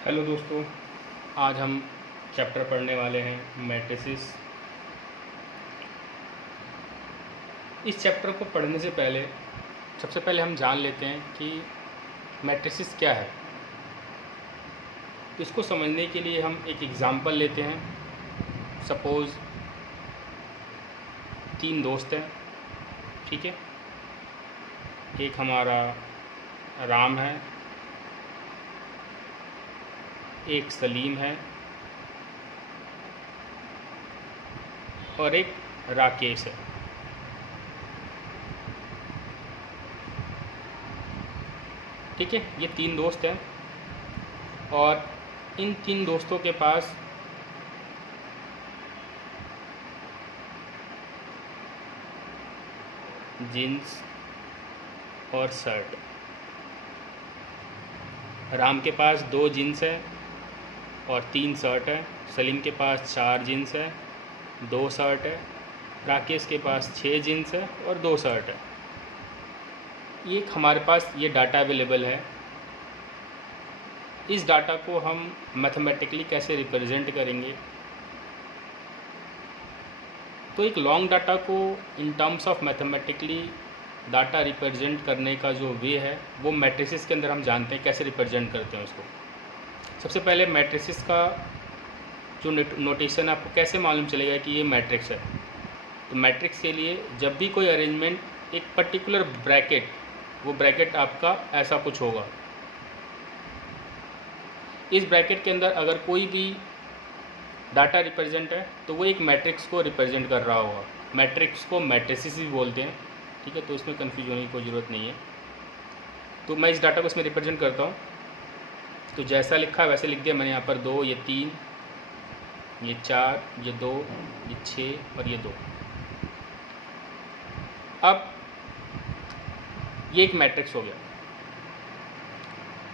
Hello दोस्तों, आज हम चैप्टर पढ़ने वाले हैं मैट्रिसेस। इस चैप्टर को पढ़ने से पहले सबसे पहले हम जान लेते हैं कि मैट्रिसेस क्या है। इसको समझने के लिए हम एक एग्ज़ाम्पल लेते हैं। सपोज़ 3 दोस्त हैं, ठीक है। एक हमारा राम है, एक सलीम है और एक राकेश है। ठीक है, ये 3 दोस्त हैं और इन 3 दोस्तों के पास जीन्स और शर्ट। राम के पास 2 जीन्स है और 3 शर्ट है। सलीम के पास 4 जीन्स है, 2 शर्ट है। राकेश के पास 6 जीन्स है और 2 शर्ट है। ये हमारे पास ये डाटा अवेलेबल है। इस डाटा को हम मैथमेटिकली कैसे रिप्रेजेंट करेंगे? तो एक लॉन्ग डाटा को in terms of mathematically data represent करने का जो वे है वो मैट्रिसेस के अंदर हम जानते हैं कैसे रिप्रेजेंट करते हैं उसको। सबसे पहले मैट्रिसेस का जो नोटेशन है, आपको कैसे मालूम चलेगा कि ये मैट्रिक्स है? तो मैट्रिक्स के लिए जब भी कोई अरेंजमेंट एक पर्टिकुलर ब्रैकेट, वो ब्रैकेट आपका ऐसा कुछ होगा। इस ब्रैकेट के अंदर अगर कोई भी डाटा रिप्रेजेंट है तो वो एक मैट्रिक्स को रिप्रेजेंट कर रहा होगा। मैट्रिक्स को मैट्रिसेस भी बोलते हैं, ठीक है। तो इसमें कन्फ्यूज होने की कोई ज़रूरत नहीं है। तो मैं इस डाटा को इसमें रिप्रेजेंट करता हूँ। तो जैसा लिखा वैसे लिख दिया मैंने। यहाँ पर 2, ये 3, ये 4, ये 2, ये 6 और ये 2। अब ये एक मैट्रिक्स हो गया।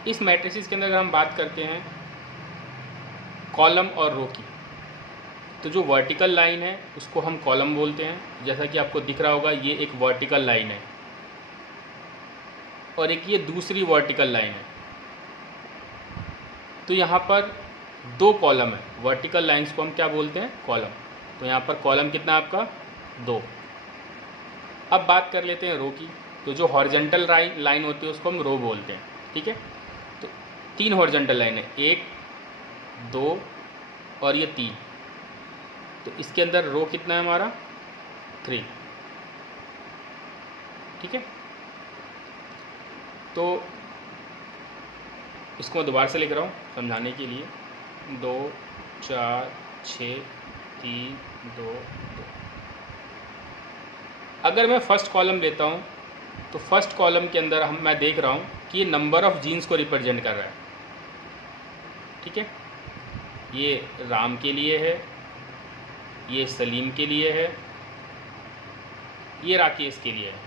इस मैट्रिक्स के अंदर अगर हम बात करते हैं कॉलम और रो की, तो जो वर्टिकल लाइन है उसको हम कॉलम बोलते हैं। जैसा कि आपको दिख रहा होगा, ये एक वर्टिकल लाइन है और एक ये दूसरी वर्टिकल लाइन है। तो यहाँ पर 2 कॉलम है। वर्टिकल लाइंस को हम क्या बोलते हैं? कॉलम। तो यहाँ पर कॉलम कितना है आपका? 2। अब बात कर लेते हैं रो की। तो जो हॉरिजॉन्टल लाइन होती है उसको हम रो बोलते हैं, ठीक है। तो 3 हॉरिजॉन्टल लाइन है, 1, 2 और ये 3। तो इसके अंदर रो कितना है हमारा? 3, ठीक है। तो इसको मैं दोबारा से लिख रहा हूँ समझाने के लिए। 2, 4, 6, 3, 2, 2। अगर मैं फर्स्ट कॉलम लेता हूँ तो फर्स्ट कॉलम के अंदर मैं देख रहा हूँ कि ये नंबर ऑफ़ जीन्स को रिप्रेजेंट कर रहा है, ठीक है। ये राम के लिए है, ये सलीम के लिए है, ये राकेश के लिए है।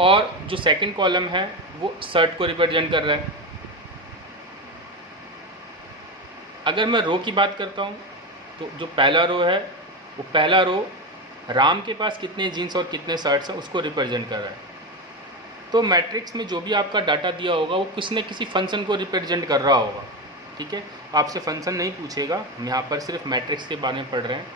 और जो सेकंड कॉलम है वो शर्ट को रिप्रेजेंट कर रहा है। अगर मैं रो की बात करता हूँ तो जो पहला रो है, वो पहला रो राम के पास कितने जीन्स और कितने शर्ट्स हैं उसको रिप्रेजेंट कर रहा है। तो मैट्रिक्स में जो भी आपका डाटा दिया होगा वो किसी न किसी फंक्शन को रिप्रेजेंट कर रहा होगा, ठीक है। आपसे फंक्शन नहीं पूछेगा, हम यहाँ पर सिर्फ मैट्रिक्स के बारे में पढ़ रहे हैं।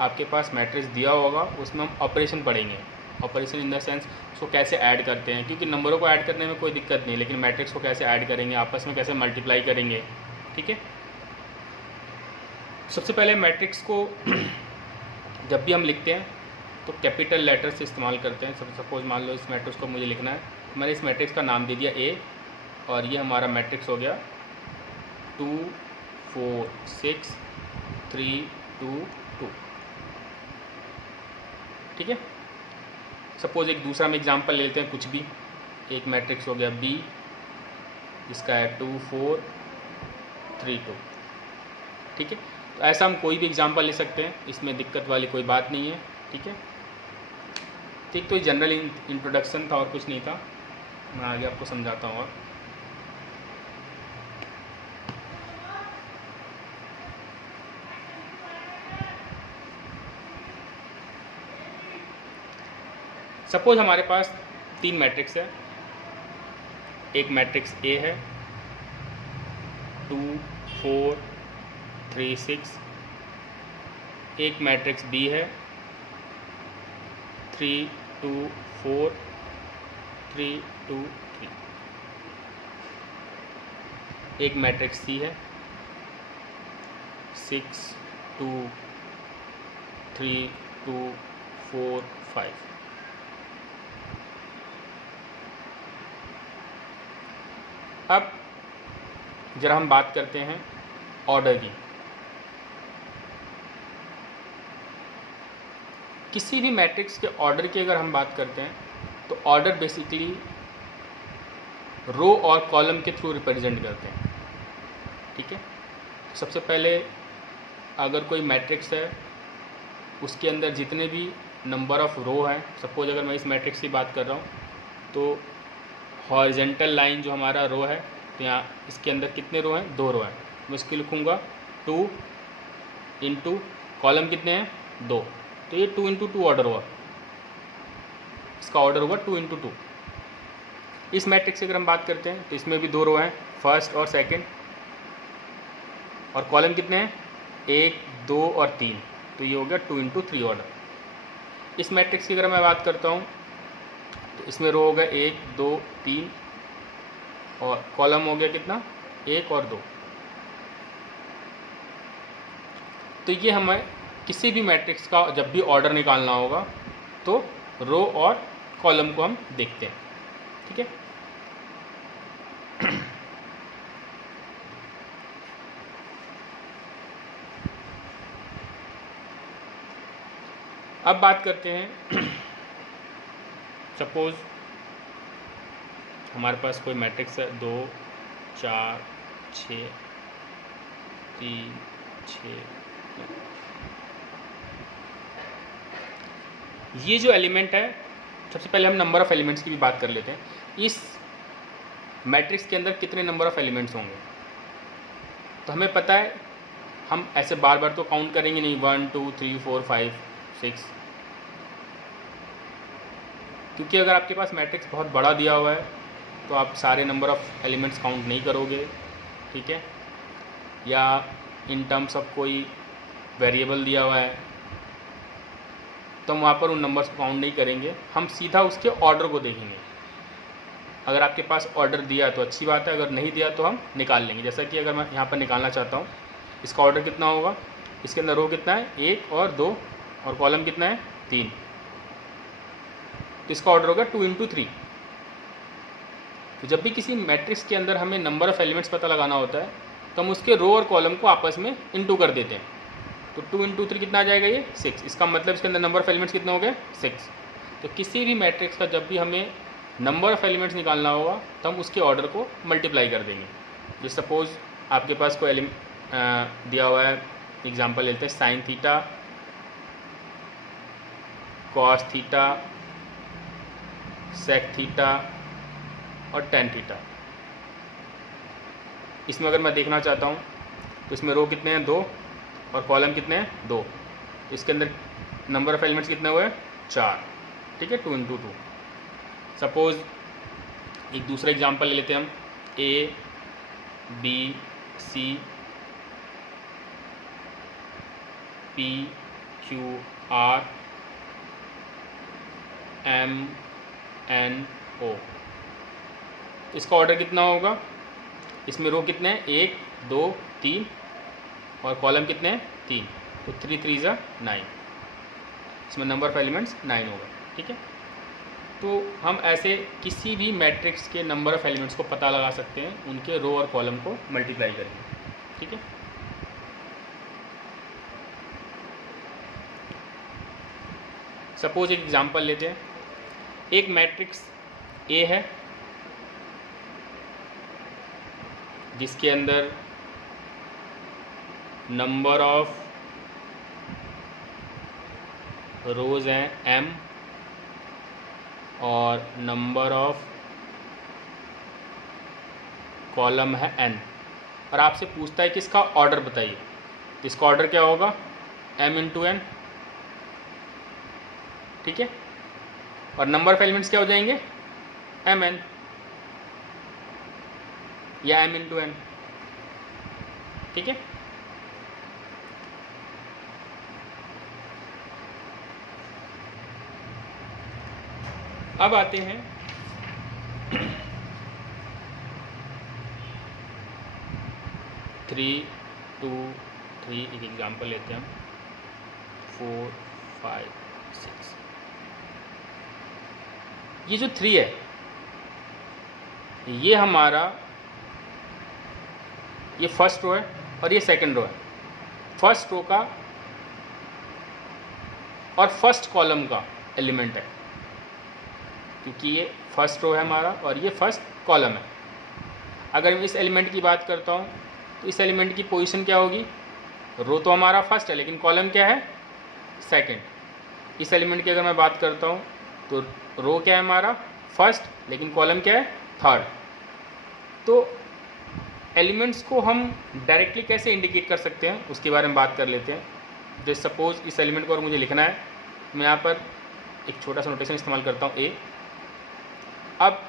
आपके पास मैट्रिक्स दिया होगा, उसमें हम ऑपरेशन पढ़ेंगे। ऑपरेशन इन द सेंस उसको कैसे ऐड करते हैं, क्योंकि नंबरों को ऐड करने में कोई दिक्कत नहीं, लेकिन मैट्रिक्स को कैसे ऐड करेंगे, आपस में कैसे मल्टीप्लाई करेंगे, ठीक है। सबसे पहले मैट्रिक्स को जब भी हम लिखते हैं तो कैपिटल लेटर से इस्तेमाल करते हैं। सपोज मान लो इस मैट्रिक्स को मुझे लिखना है, मैंने इस मैट्रिक्स का नाम दे दिया ए, और ये हमारा मैट्रिक्स हो गया 2, 4, 6, 3, 2, 2, ठीक है। सपोज एक दूसरा हम एग्जांपल लेते हैं, कुछ भी। एक मैट्रिक्स हो गया बी, जिसका है 2, 4, 3, 2, ठीक है। तो ऐसा हम कोई भी एग्जांपल ले सकते हैं, इसमें दिक्कत वाली कोई बात नहीं है, ठीक है। ठीक, तो ये जनरल इंट्रोडक्शन था और कुछ नहीं था। मैं आगे आपको समझाता हूँ। और सपोज हमारे पास 3 मैट्रिक्स है। एक मैट्रिक्स ए है 2 4 3 6, एक मैट्रिक्स बी है 3 2 4 3 2 3, एक मैट्रिक्स सी है 6 2 3 2 4 5। अब जरा हम बात करते हैं ऑर्डर की। किसी भी मैट्रिक्स के ऑर्डर की अगर हम बात करते हैं तो ऑर्डर बेसिकली रो और कॉलम के थ्रू रिप्रेजेंट करते हैं, ठीक है। सबसे पहले अगर कोई मैट्रिक्स है उसके अंदर जितने भी नंबर ऑफ़ रो हैं, सपोज अगर मैं इस मैट्रिक्स की बात कर रहा हूँ तो हॉरिजेंटल लाइन जो हमारा रो है, तो यहाँ इसके अंदर कितने रो हैं, 2 रो हैं। मैं इसको लिखूँगा 2 इंटू कॉलम कितने हैं, 2, तो ये 2 इंटू 2 ऑर्डर हुआ, इसका ऑर्डर होगा 2 इंटू 2। इस मैट्रिक्स की अगर हम बात करते हैं तो इसमें भी 2 रो हैं, फर्स्ट और सेकंड, और कॉलम कितने हैं, 1 2 और 3, तो ये हो गया 2 इंटू 3 ऑर्डर। इस मैट्रिक्स की अगर मैं बात करता हूँ तो इसमें रो हो गया 1 2 3 और कॉलम हो गया कितना, 1 और 2। तो ये हमें किसी भी मैट्रिक्स का जब भी ऑर्डर निकालना होगा तो रो और कॉलम को हम देखते हैं, ठीक है। अब बात करते हैं सपोज़ हमारे पास कोई मैट्रिक्स है 2 4 6 3 6। ये जो एलिमेंट है, सबसे पहले हम नंबर ऑफ़ एलिमेंट्स की भी बात कर लेते हैं। इस मैट्रिक्स के अंदर कितने नंबर ऑफ़ एलिमेंट्स होंगे, तो हमें पता है, हम ऐसे बार बार तो काउंट करेंगे नहीं 1 2 3 4 5 6, क्योंकि अगर आपके पास मैट्रिक्स बहुत बड़ा दिया हुआ है तो आप सारे नंबर ऑफ़ एलिमेंट्स काउंट नहीं करोगे, ठीक है। या इन टर्म्स ऑफ कोई वेरिएबल दिया हुआ है तो हम वहाँ पर उन नंबर्स को काउंट नहीं करेंगे, हम सीधा उसके ऑर्डर को देखेंगे। अगर आपके पास ऑर्डर दिया तो अच्छी बात है, अगर नहीं दिया तो हम निकाल लेंगे। जैसा कि अगर मैं यहाँ पर निकालना चाहता हूँ, इसका ऑर्डर कितना होगा, इसके अंदर रो कितना है, 1 और 2, और कॉलम कितना है, 3, तो इसका ऑर्डर होगा 2 इंटू 3। तो जब भी किसी मैट्रिक्स के अंदर हमें नंबर ऑफ़ एलिमेंट्स पता लगाना होता है तो हम उसके रो और कॉलम को आपस में इंटू कर देते हैं, तो 2 इंटू 3 कितना आ जाएगा, ये 6। इसका मतलब इसके अंदर नंबर ऑफ़ एलिमेंट्स कितने हो गए, 6। तो किसी भी मैट्रिक्स का जब भी हमें नंबर ऑफ़ एलिमेंट्स निकालना होगा तो हम उसके ऑर्डर को मल्टीप्लाई कर देंगे। जैसे सपोज़ आपके पास कोई दिया हुआ है, एग्जांपल लेते हैं sine theta, cos theta, sec theta और टेन थीटा। इसमें अगर मैं देखना चाहता हूँ तो इसमें रो कितने हैं, 2, और कॉलम कितने हैं, 2, इसके अंदर नंबर ऑफ़ एलिमेंट्स कितने हुए, 4, ठीक है, 2 इंटू 2। सपोज़ एक दूसरा एग्जांपल ले लेते हैं हम, A B C P Q R M N O। इसका ऑर्डर कितना होगा, इसमें रो कितने हैं, 1 2 3, और कॉलम कितने हैं, 3, तो 3 3 ज़ा 9, इसमें नंबर ऑफ़ एलिमेंट्स 9 होगा, ठीक है। तो हम ऐसे किसी भी मैट्रिक्स के नंबर ऑफ़ एलिमेंट्स को पता लगा सकते हैं उनके रो और कॉलम को मल्टीप्लाई करके, ठीक है। सपोज एक एग्जांपल लेते हैं, एक मैट्रिक्स ए है जिसके अंदर नंबर ऑफ रोज़ हैं m और नंबर ऑफ कॉलम है n, और आपसे पूछता है कि इसका ऑर्डर बताइए, तो इसका ऑर्डर क्या होगा, m इंटू n, ठीक है। और नंबर ऑफ एलिमेंट्स क्या हो जाएंगे, mn, या m इंटू n, ठीक है। अब आते हैं थ्री टू थ्री, एक एग्जाम्पल लेते हैं हम, 4 5 6। ये जो 3 है ये हमारा ये फर्स्ट रो है और ये सेकंड रो है। फर्स्ट रो का और फर्स्ट कॉलम का एलिमेंट है, क्योंकि ये फर्स्ट रो है हमारा और ये फर्स्ट कॉलम है। अगर मैं इस एलिमेंट की बात करता हूँ तो इस एलिमेंट की पोजीशन क्या होगी? रो तो हमारा फर्स्ट है लेकिन कॉलम क्या है? सेकंड। इस एलिमेंट की अगर मैं बात करता हूँ तो रो क्या है हमारा? फर्स्ट, लेकिन कॉलम क्या है? थर्ड। तो एलिमेंट्स को हम डायरेक्टली कैसे इंडिकेट कर सकते हैं उसके बारे में बात कर लेते हैं। जैसे सपोज इस एलिमेंट को अगर मुझे लिखना है, मैं यहाँ पर एक छोटा सा नोटेशन इस्तेमाल करता हूँ, ए। अब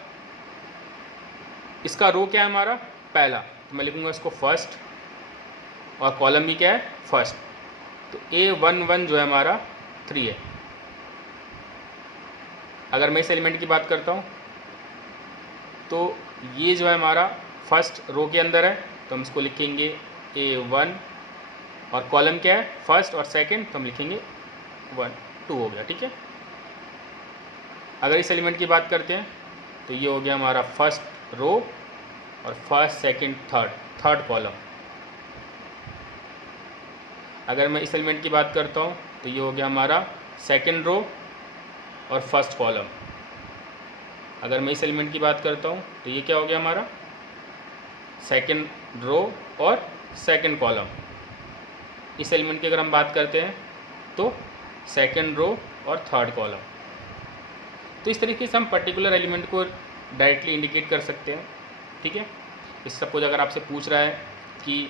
इसका रो क्या है हमारा? पहला, तो मैं लिखूँगा इसको फर्स्ट और कॉलम भी क्या है? फर्स्ट। तो A11 जो है हमारा 3 है। अगर मैं इस एलिमेंट की बात करता हूँ तो ये जो है हमारा फर्स्ट रो के अंदर है, तो हम इसको लिखेंगे A1 और कॉलम क्या है? फर्स्ट और सेकंड, तो हम लिखेंगे 1 2 हो गया, ठीक है। अगर इस एलिमेंट की बात करते हैं तो ये हो गया हमारा फर्स्ट रो और फर्स्ट सेकंड थर्ड कॉलम। अगर मैं इस एलिमेंट की बात करता हूँ तो ये हो गया हमारा सेकंड रो और फर्स्ट कॉलम। अगर मैं इस एलिमेंट की बात करता हूँ तो ये क्या हो गया हमारा? सेकंड रो और सेकंड कॉलम। इस एलिमेंट की अगर हम बात करते हैं तो सेकंड रो और थर्ड कॉलम। तो इस तरीके से हम पर्टिकुलर एलिमेंट को डायरेक्टली इंडिकेट कर सकते हैं, ठीक है। इस सपोज अगर आपसे पूछ रहा है कि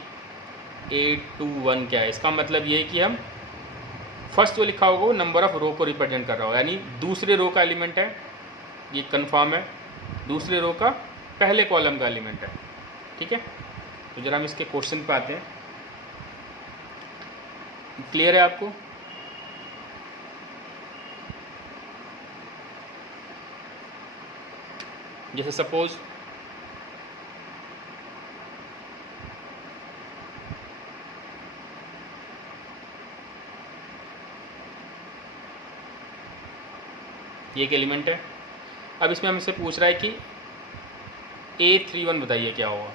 A21 क्या है, इसका मतलब ये है कि हम फर्स्ट जो लिखा होगा वो नंबर ऑफ रो को रिप्रेजेंट कर रहा होगा, यानी दूसरे रो का एलिमेंट है, ये कंफर्म है। दूसरे रो का पहले कॉलम का एलिमेंट है, ठीक है। तो जरा हम इसके क्वेश्चन पे आते हैं। क्लियर है आपको? जैसे सपोज ये एक एलिमेंट है। अब इसमें हमसे पूछ रहा है कि A31 बताइए क्या होगा।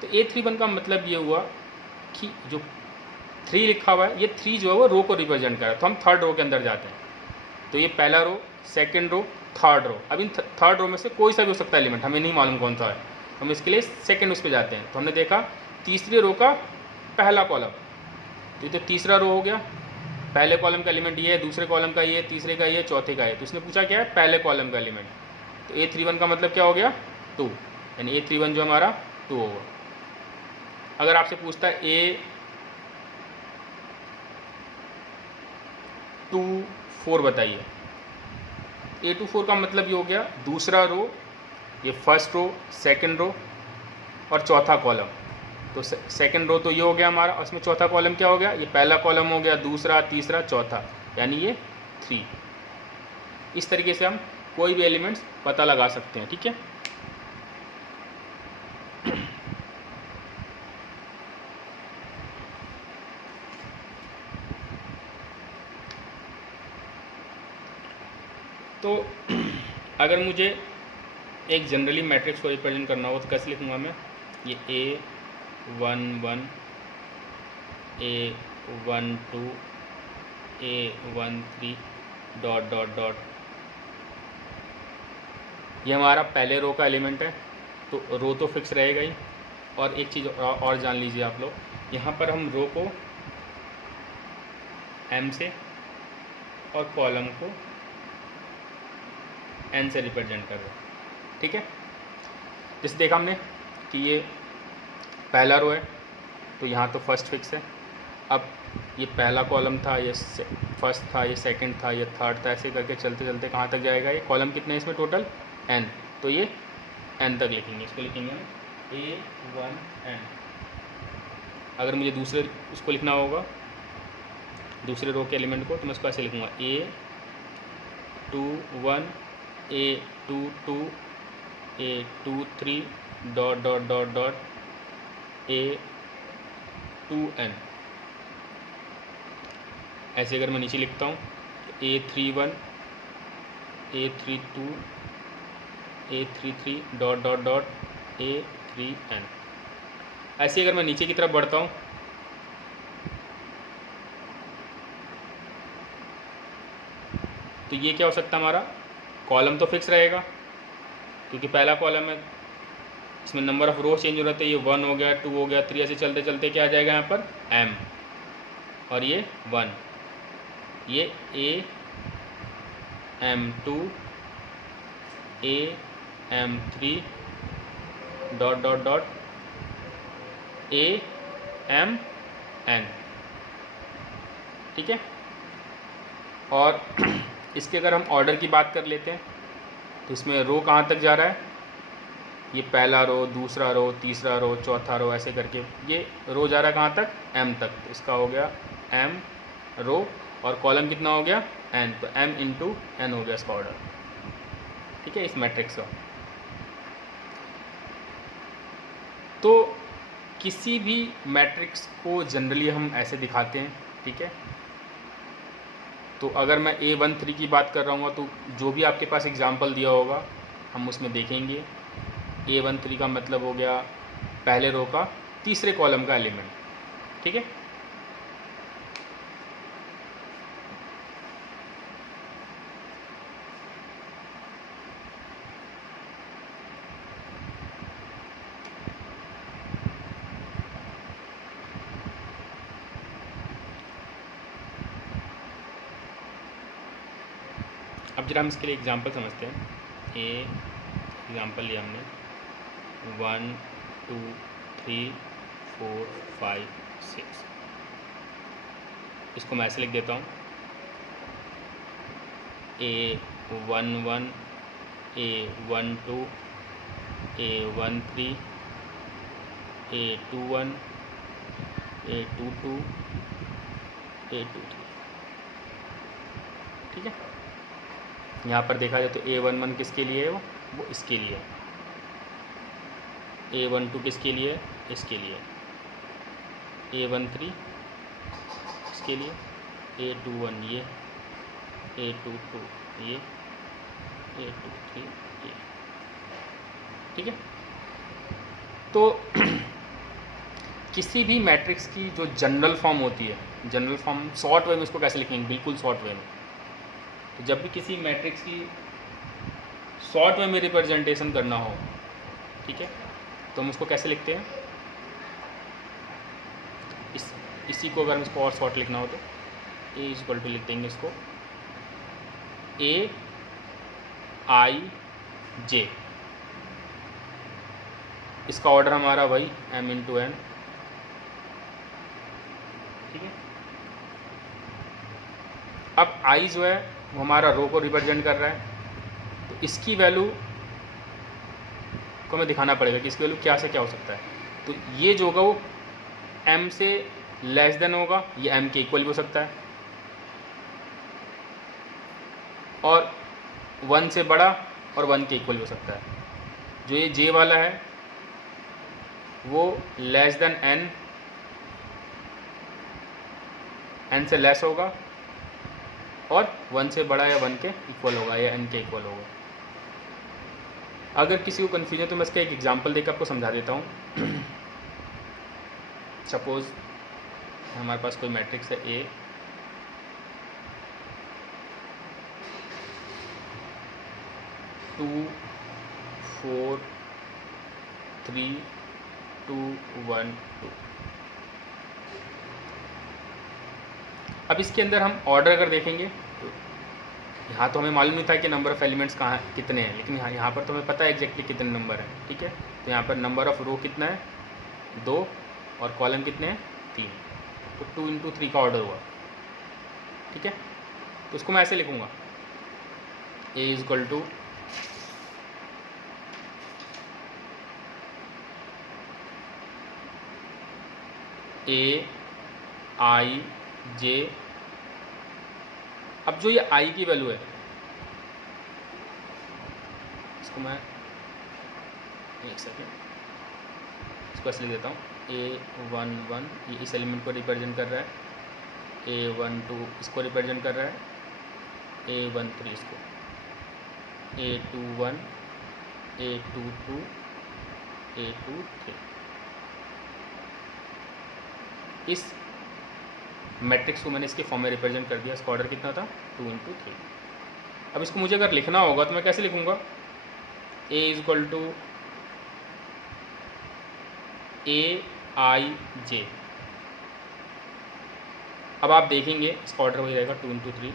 तो A31 का मतलब ये हुआ कि जो 3 लिखा हुआ है, ये 3 जो है वो रो को रिप्रेजेंट कर रहा है। तो हम थर्ड रो के अंदर जाते हैं, तो ये पहला रो, सेकंड रो, थर्ड रो। अब इन थर्ड रो में से कोई सा भी हो सकता है एलिमेंट, हमें नहीं मालूम कौन सा है, हम इसके लिए सेकंड उस पर जाते हैं। तो हमने देखा तीसरी रो का पहला कॉलम, तो ये तो तीसरा रो हो गया। पहले कॉलम का एलिमेंट ये है, दूसरे कॉलम का ये, तीसरे का ये, चौथे का ये। तो इसने पूछा क्या है? पहले कॉलम का एलिमेंट। तो A31 का मतलब क्या हो गया? 2, यानी A31 जो हमारा 2 होगा। अगर आपसे पूछता है A24 बताइए, A24 का मतलब ये हो गया दूसरा रो, ये फर्स्ट रो, सेकंड रो और चौथा कॉलम। तो सेकंड रो तो ये हो गया हमारा, और इसमें चौथा कॉलम क्या हो गया? ये पहला कॉलम हो गया, दूसरा, तीसरा, चौथा, यानी ये 3। इस तरीके से हम कोई भी एलिमेंट्स पता लगा सकते हैं, ठीक है। तो अगर मुझे एक जनरली मैट्रिक्स को रिप्रेजेंट करना हो तो कैसे लिखूँगा मैं? ये A11, A12, A13 dot dot dot. ये हमारा पहले रो का एलिमेंट है, तो रो तो फिक्स रहेगा ही। और एक चीज़ और जान लीजिए आप लोग, यहाँ पर हम रो को M से और कॉलम को N से रिप्रेजेंट कर रहे हैं, ठीक है। जैसे देखा हमने कि ये पहला रो है, तो यहाँ तो फर्स्ट फिक्स है। अब ये पहला कॉलम था, ये फर्स्ट था, ये सेकंड था, ये थर्ड था, ऐसे करके चलते चलते कहाँ तक जाएगा? ये कॉलम कितने हैं इसमें टोटल? N। तो ये N तक लिखेंगे, इसको लिखेंगे हम A1n। अगर मुझे दूसरे उसको लिखना होगा, दूसरे रो के एलिमेंट को, तो मैं उसको ऐसे लिखूँगा A21 A22 A23 dot dot dot dot A2n। ऐसे अगर मैं नीचे लिखता हूँ तो A31 A32 A33 dot dot dot A3n। ऐसे अगर मैं नीचे की तरफ बढ़ता हूँ तो ये क्या हो सकता है, हमारा कॉलम तो फिक्स रहेगा क्योंकि पहला कॉलम है, इसमें नंबर ऑफ रो चेंज हो रहे थे, ये 1 हो गया, 2 हो गया, 3, ऐसे चलते चलते क्या आ जाएगा यहाँ पर m, और ये 1, ये AM2 AM3 dot dot dot AMN। ठीक है। और इसके अगर हम ऑर्डर की बात कर लेते हैं तो इसमें रो कहाँ तक जा रहा है, ये पहला रो, दूसरा रो, तीसरा रो, चौथा रो, ऐसे करके ये रो जा रहा है कहाँ तक, m तक। तो इसका हो गया m रो, और कॉलम कितना हो गया n, तो m इंटू n हो गया इसका ऑर्डर। ठीक है, इस मैट्रिक्स का। तो किसी भी मैट्रिक्स को जनरली हम ऐसे दिखाते हैं। ठीक है, तो अगर मैं A13 की बात कर रहा हूँ तो जो भी आपके पास एग्जाम्पल दिया होगा हम उसमें देखेंगे। A13 का मतलब हो गया पहले रो का तीसरे कॉलम का एलिमेंट। ठीक है, अब जरा हम इसके लिए एग्जांपल समझते हैं। एग्जांपल लिया हमने 1 2 3 4 5 6। इसको मैं ऐसे लिख देता हूँ A11 A12 A13 A21 A22 A23। ठीक है, यहाँ पर देखा जाए तो A11 किसके लिए है, वो इसके लिए, A12 किसके लिए, इसके लिए, A13 इसके लिए, A21 ये, A22 ये, A23 ये। ठीक है, तो किसी भी मैट्रिक्स की जो जनरल फॉर्म होती है, जनरल फॉर्म शॉर्ट वे में इसको कैसे लिखेंगे, बिल्कुल शॉर्ट वे में। तो जब भी किसी मैट्रिक्स की शॉर्ट वे में रिप्रेजेंटेशन करना हो, ठीक है, तो हम उसको कैसे लिखते हैं, इसी को अगर हम इसको और शॉर्ट लिखना हो तो A इक्वल टू लिख देंगे इसको AIJ। इसका ऑर्डर हमारा वही m इंटू n। ठीक है, अब I जो है वो हमारा रो को रिप्रेजेंट कर रहा है, तो इसकी वैल्यू को हमें दिखाना पड़ेगा कि इसकी वैल्यू क्या से क्या हो सकता है। तो ये जो होगा वो m से लेस देन होगा, ये m के इक्वल भी हो सकता है, और 1 से बड़ा और 1 के इक्वल हो सकता है। जो ये J वाला है वो लेस देन n से लेस होगा, और 1 से बड़ा या 1 के इक्वल होगा या n के इक्वल होगा। अगर किसी को कन्फ्यूजन है तो मैं इसका एक एग्जांपल देकर आपको समझा देता हूँ। सपोज़ हमारे पास कोई मैट्रिक्स है A, टू 4 3 2 1 2। अब इसके अंदर हम ऑर्डर अगर देखेंगे तो यहाँ तो हमें मालूम नहीं था कि नंबर ऑफ़ एलिमेंट्स कहाँ कितने हैं, लेकिन यहाँ पर तो हमें पता है एग्जैक्टली कितने नंबर हैं। ठीक है, तो यहाँ पर नंबर ऑफ़ रो कितना है 2, और कॉलम कितने हैं 3, तो 2 इंटू 3 का ऑर्डर हुआ। ठीक है, तो उसको मैं ऐसे लिखूँगा A इक्वल टू ए आई जे। अब जो ये आई की वैल्यू है, इसको मैं एक सेकेंड इसको ऐसे लिख देता हूँ, A11 ये इस एलिमेंट को रिप्रेजेंट कर रहा है, A12 इसको रिप्रेजेंट कर रहा है, A13 इसको, A21 A22 A23। इस मैट्रिक्स को मैंने इसके फॉर्म में रिप्रेजेंट कर दिया। इसका ऑर्डर कितना था, 2 × 3। अब इसको मुझे अगर लिखना होगा तो मैं कैसे लिखूँगा, A = AIJ। अब आप देखेंगे इसका ऑर्डर वही रहेगा 2 × 3,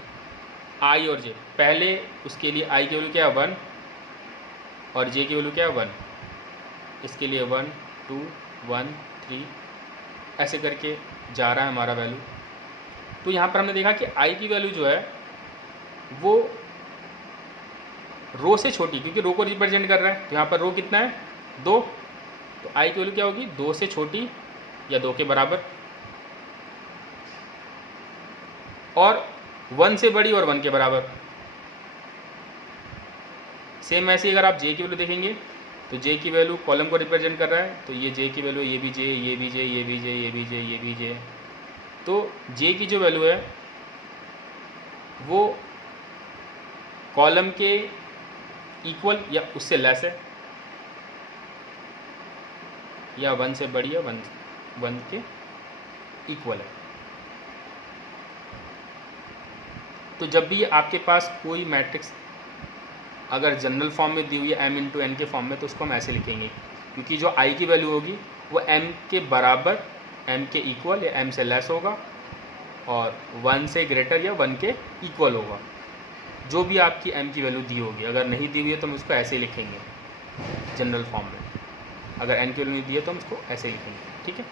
आई और जे। पहले उसके लिए आई की वैल्यू क्या है 1 और जे की वैल्यू क्या है 1, इसके लिए 1 2 1 3 ऐसे करके जा रहा है हमारा वैल्यू। तो यहाँ पर हमने देखा कि आई की वैल्यू जो है वो रो से छोटी, क्योंकि रो को रिप्रेजेंट कर रहा है, तो यहाँ पर रो कितना है 2, तो आई की वैल्यू क्या होगी 2 से छोटी या 2 के बराबर, और 1 से बड़ी और 1 के बराबर। सेम ऐसे ही अगर आप जे की वैल्यू देखेंगे तो जे की वैल्यू कॉलम को रिप्रेजेंट कर रहा है, तो ये जे की वैल्यू, ये भी जे, ये भी जे, ये भी जे, ये भी जे, ये भी जे। तो जे की जो वैल्यू है वो कॉलम के इक्वल या उससे लेस है, या 1 से बड़ी है, 1 के इक्वल है। तो जब भी आपके पास कोई मैट्रिक्स अगर जनरल फॉर्म में दी हुई है m × n के फॉर्म में, तो उसको हम ऐसे लिखेंगे, क्योंकि जो i की वैल्यू होगी वो m के बराबर, m के इक्वल या m से लेस होगा, और 1 से ग्रेटर या 1 के इक्वल होगा। जो भी आपकी m की वैल्यू दी होगी, अगर नहीं दी हुई है तो हम उसको ऐसे ही लिखेंगे जनरल फॉर्म में, अगर n की वैल्यू नहीं दी है तो हम उसको ऐसे ही लिखेंगे। ठीक है।